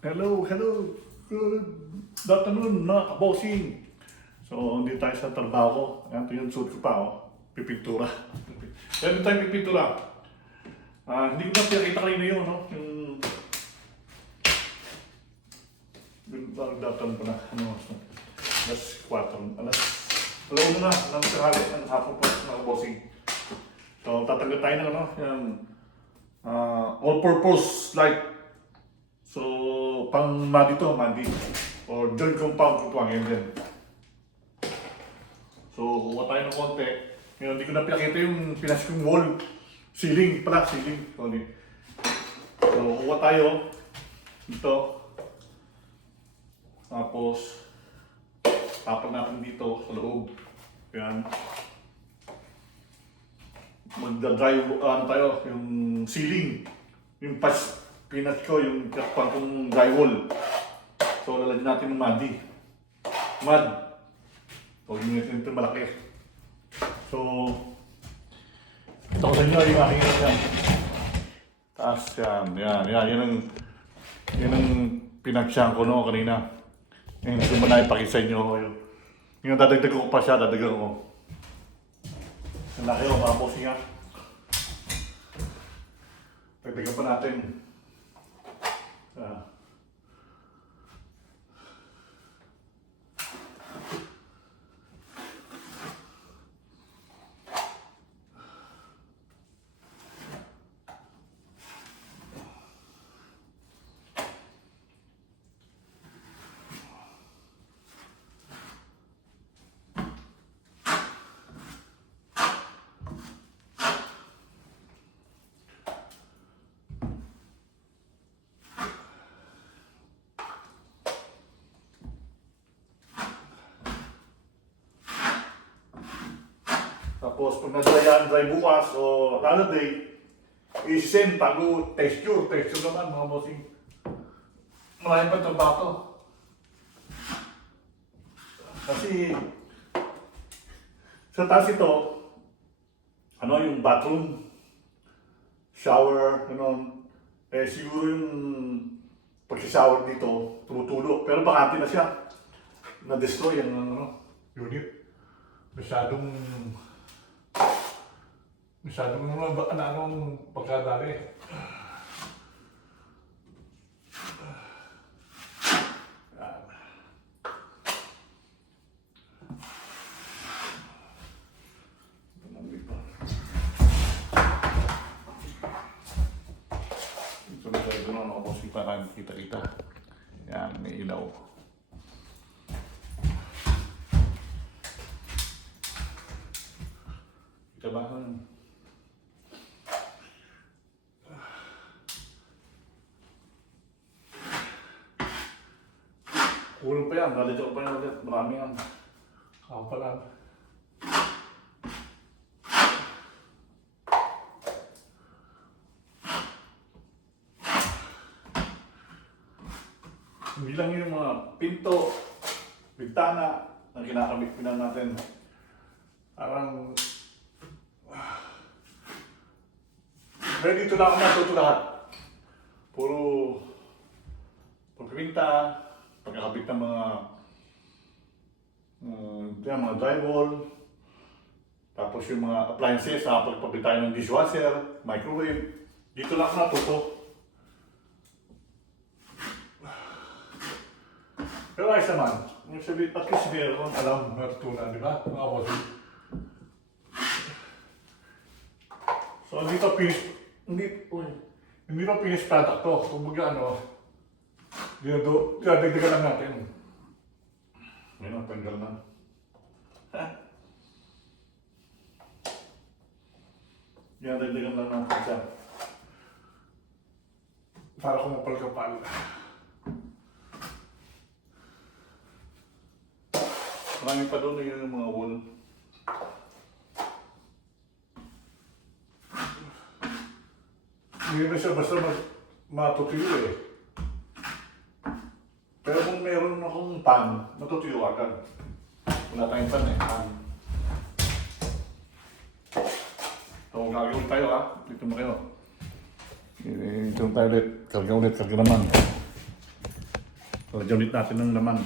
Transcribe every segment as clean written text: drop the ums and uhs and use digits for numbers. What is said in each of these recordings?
Hello, hello. Good afternoon, mga kabosing. So, hindi tayo sa trabaho. Ayan, ito yung suit ko pa, oh. Pipintura. Ayan, tayo pipintura. Hindi ko na pinakita kanina yun, no? Yung datan ko na, alas 4, alauna na, ng kahali, ng hapon po, mga kabosing. So, tatanggal tayo ng, yung, all-purpose light. So, pang madi to, madi. Or joint compound ko pang yun din. So, kuha tayo ng konti. Ngayon, hindi ko na pinakita yung pinas kong wall. Ceiling pala, ceiling. Sorry. So, kuha tayo. Dito. Tapos, tapan natin dito sa loob. Yan. Magdadry, tayo, yung ceiling. Yung pinas ko, yung pang drywall. So, lalagyan natin ng mud. So, yung ito malaki. So, ito ko sa inyo yung aking yan. Taas yan. Yan ang pinagsyan ko no kanina. Yung hindi mo na ipakita sa inyo. Yung dadagdag ko pa siya, dadagdag ko. Ang laki ko, mga posing yan. Dagdagan pa natin. Tapos pag dry bukas o another day, i-send bago texture naman mga bossing. Maraming pa trabaho. Kasi sa taas ito, yung bathroom, shower, siguro yung pag-shower dito, tumutulo. Pero bakante na siya. Na-destroy ang unit. Masyadong pagkadali. Ito na tayo doon ako kasi para kita-kita. Yan, may ilaw. Kita ba? Kulang pa yan, dali-dali pa yan ulit. Marami yan. Ako pa lang. Hindi lang yung mga pinto, bintana na kinakamit natin. Parang pero dito lang ako natuto lahat. Puro pagpinta, pagkakabit ng mga drywall, tapos yung mga appliances, pagpabit tayo ng dishwasher, microwave. Dito lang ako natuto. Pero ayos naman. At least meron alam natutunan, di ba? Mga bossing. So dito hindi pa finish product to. Kumbaga dinadagdagan lang natin. Ngayon, tanggal na. Dinadagdagan lang natin siya. Para kumapal-kapal. Marami pa doon yung mga wall. Hindi na siya basta matutuyo eh. Pero kung meron akong pan, matutuyo agad. Wala tayong pan eh, pan. So, gagawin tayo dito mo kayo. Ito tayo ulit, karga naman. Lagyan ulit natin ng laman.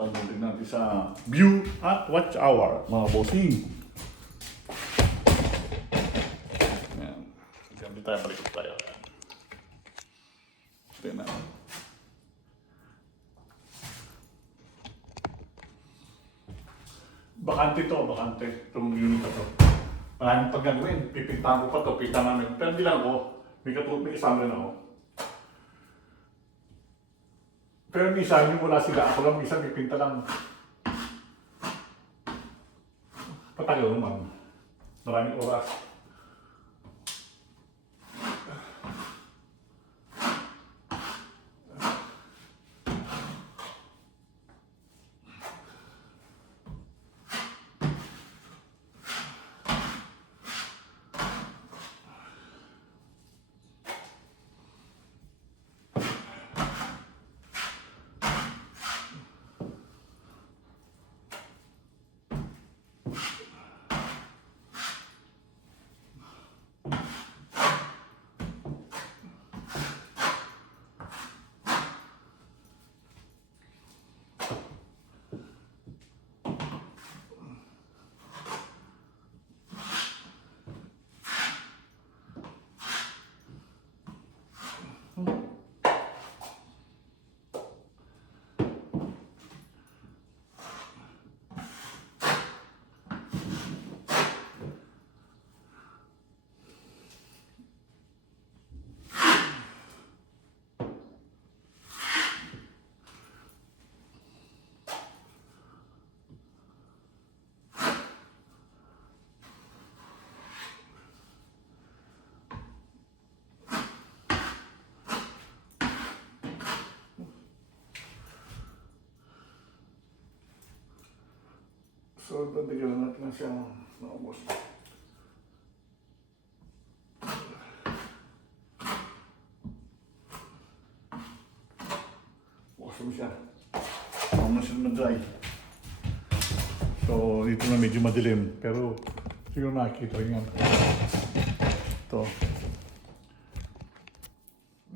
Pagdating natin sa view at watch hour, mga bossing. Ayan. Diyan din tayo, balik tayo. Tignan. Bakante to, bakante. Itong unit na to. Maraming pag gagawin, pipintahan ko pa to, pinta namin. Pero hindi lang ako. May kasama rin ako. Pero minsan yung wala sila, ako lang minsan pipinta lang. Patagal naman. Maraming oras. So, dadagyan natin na siya naubos. Bukas mo siya. Huwag na siya na-dry. So, dito na medyo madilim. Pero, siguro nakikita rin yan. Ito.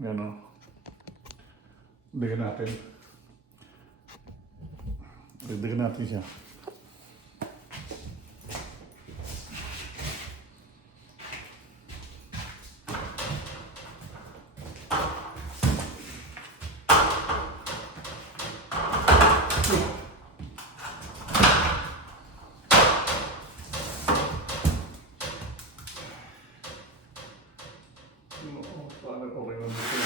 Yan o. Dagdagan natin. Dagdagan natin siya. Okay lang dito.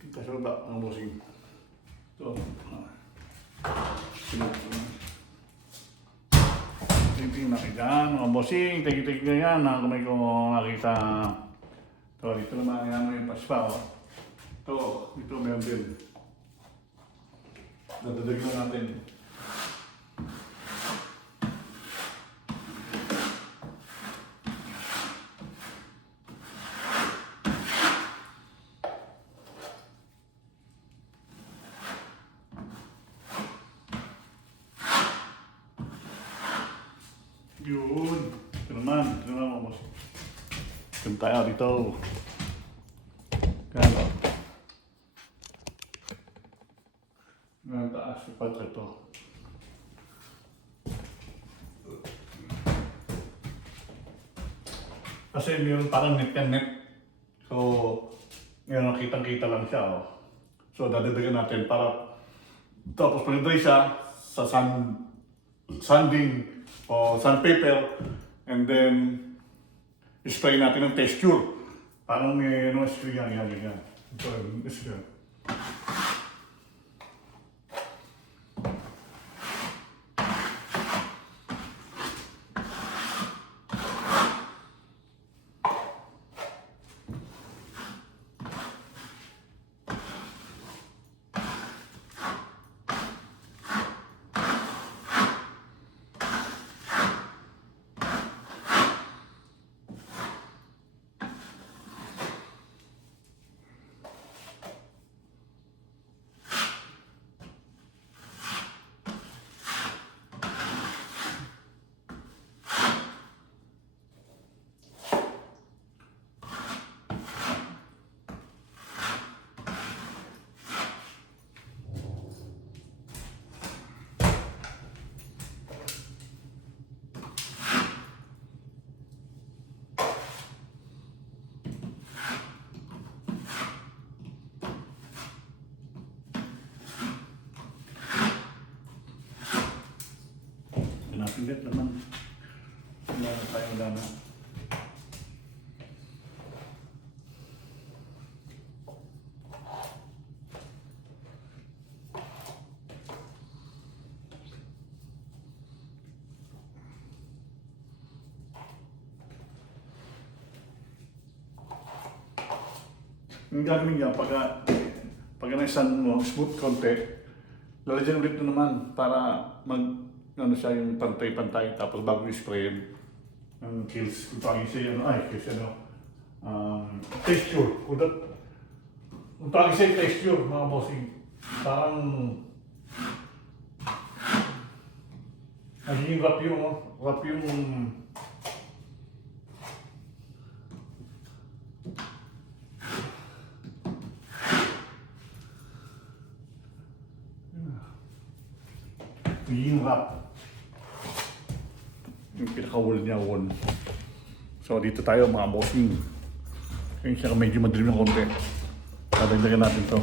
Kita sa baba ang bossing. Ito. Tingnan nakita mga bossing. Tingin na yan. Kamay ko nakita. Ito, dito naman yan yung paspa. Ito, dito meron din. Dadagdagan natin. tayo dito. Kano? Ang taas pa ito. Kasi mayroon parang net yan net. So, ngayon kitang-kita lang siya. Oh. So, dadagdagan natin para tapos pag-dry siya sa sanding o sandpaper and then spray natin ng texture. Parang may ano, spray yan. So, spray. Napilit naman. Wala na tayong gana. Yung gagawin niya, pag naisan mo, smooth konti, lalagyan ulit na naman para ano siya yung pantay-pantay, tapos bago i-spray yung kills, kung tawagin siya ano, texture. Kung tawagin siya yung texture, mga bossing, parang nagiging rap yung nagiging rap. Yung pinaka-wall niya, wall. So dito tayo mga bossing. Yung siya medyo madilim ng konti. Dadagdagan natin to.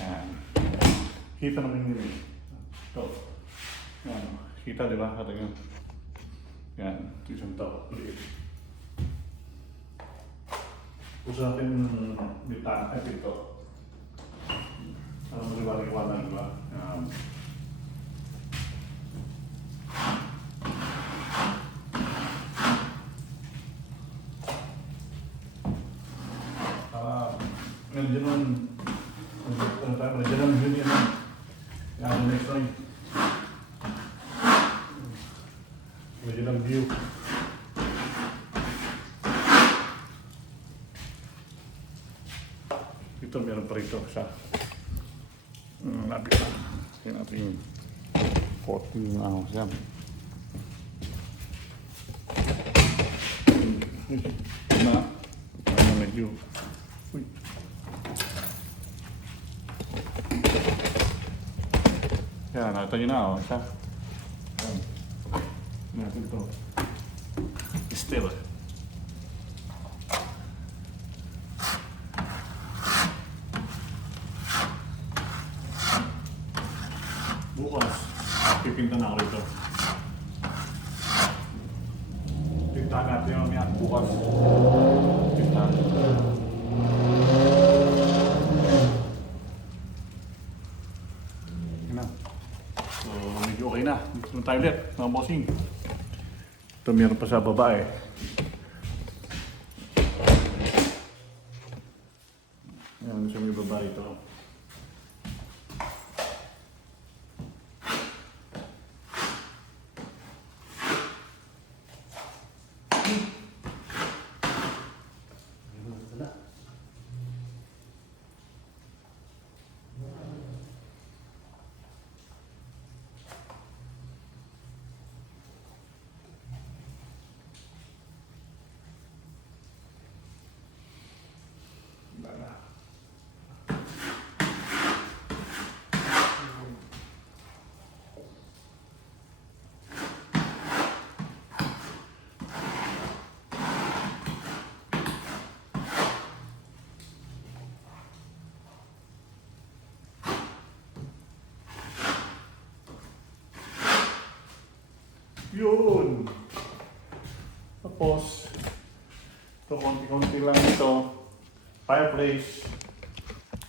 Yan. Kita naman yun. Ito. Yan. Kita diba? Katagan. Yan. Ito isang to. Usa natin yung bitana. Ito. Ano maliwala-liwala diba? Yan. Nandiyan ang yun yan. Yan, next time. Nandiyan ang view. Ito, meron pa rito sa lapit lang. Yan natin yung 40 ano siya. Ano medyo. Uy. Yan, nakita nyo na, siya. Yan. Natin ito. Still. Bukas, pipinta na ako rito. Pintahan natin yung mamaya bukas. Pintahan. Okay na. Dito na tayo ulit, mga bossing. Ito meron pa sa baba eh. Ayan, sa may baba ito. Yun. Tapos, ito, konti-konti lang ito. Fireplace.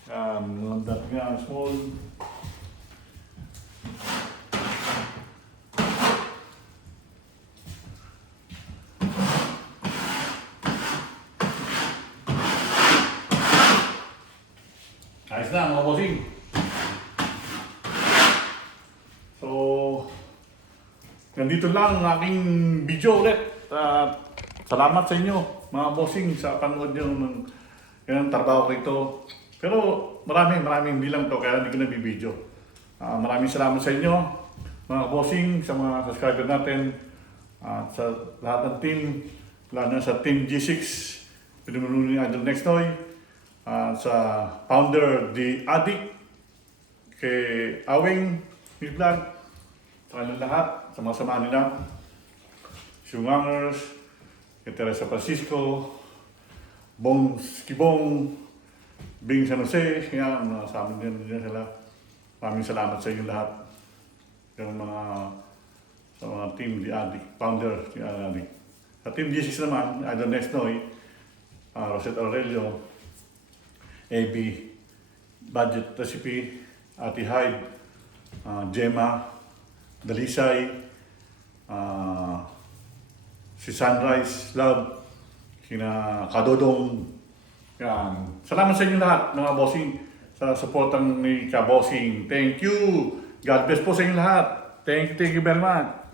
Yan, that nga, small. Ayos na mga bossing. So, nandito lang ang aking video ulit. At salamat sa inyo mga bossing sa panood nyo ng yan, trabaho ko ito. Pero maraming hindi lang to kaya hindi ko nabibideo. Maraming salamat sa inyo mga bossing, sa mga subscriber natin. At sa lahat ng team, lalo na sa Team G6, pinununo ni Idol Next Noy. Sa founder, The Addict, kay Awing, his vlog, sa kanilang lahat, sa mga samahan nila, Shungangers, kay Teresa Francisco, Bong Skibong, Bing San Jose, yan, sa amin din sila. Maraming salamat sa inyo lahat. Yung sa mga team, The Addict, founder, The Addict. Sa Team G6 naman, Idol Next Noy, Rosette Aurelio, AB, Budget Recipe, Ate Hyde, Gemma, Dalisay, si Sunrise, Love, sina Kadodong. Yan. Salamat sa inyo lahat mga bossing sa supportang ni Kabossing. Thank you! God bless po sa inyo lahat. Thank you very much.